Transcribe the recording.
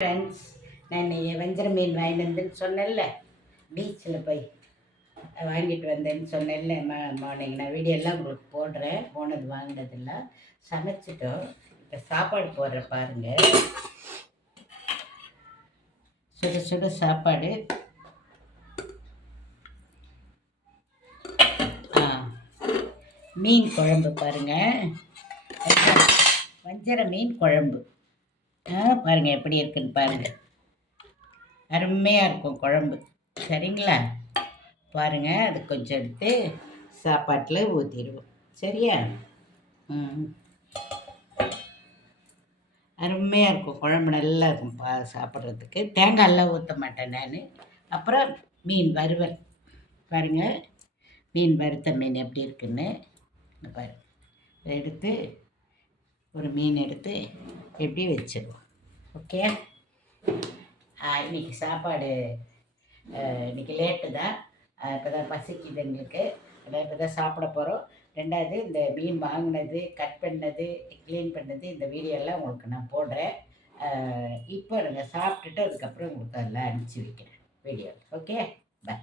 Friends, நான் வஞ்சர மீன் வாங்கிட்டு வந்தேன்னு சொன்னேன்ல, பீச்சில் போய் வாங்கிட்டு வந்தேன்னு சொன்னேன்ல. மார்னிங் நான் வீடியோலாம் உங்களுக்கு போடுறேன். போனது வாங்கினதெல்லாம் சமைச்சிட்டோம். இப்போ சாப்பாடு போடுறேன் பாருங்கள். சுட சுட சாப்பாடு. மீன் குழம்பு பாருங்கள். வஞ்சர மீன் குழம்பு பாருங்கள் எப்படி இருக்குன்னு பாருங்கள். அருமையாக இருக்கும் குழம்பு. சரிங்களா? பாருங்கள். அது கொஞ்சம் எடுத்து சாப்பாட்டில் ஊற்றிடுவோம். சரியா? அருமையாக இருக்கும் குழம்பு. நல்லா இருக்கும் சாப்பிட்றதுக்கு. தேங்காயெல்லாம் ஊற்ற மாட்டேன் நான். அப்புறம் மீன் வறுவல் பாருங்கள். மீன் வறுத்த மீன் எப்படி இருக்குன்னு பாருங்கள். எடுத்து ஒரு மீன் எடுத்து எப்படி வச்சிடுவோம். ஓகே. இன்றைக்கி சாப்பாடு இன்றைக்கி லேட்டு தான். இப்போ தான் பசிக்குது எங்களுக்கு. இப்போ தான் சாப்பிட போகிறோம். ரெண்டாவது இந்த மீன் வாங்கினது, கட் பண்ணது, க்ளீன் பண்ணது, இந்த வீடியோலாம் உங்களுக்கு நான் போடுறேன். இப்போ நாங்கள் சாப்பிட்டுட்டு அதுக்கப்புறம் உங்களுக்கு அதெல்லாம் அனுப்பிச்சி வைக்கிறேன் வீடியோ. ஓகே, பாய்.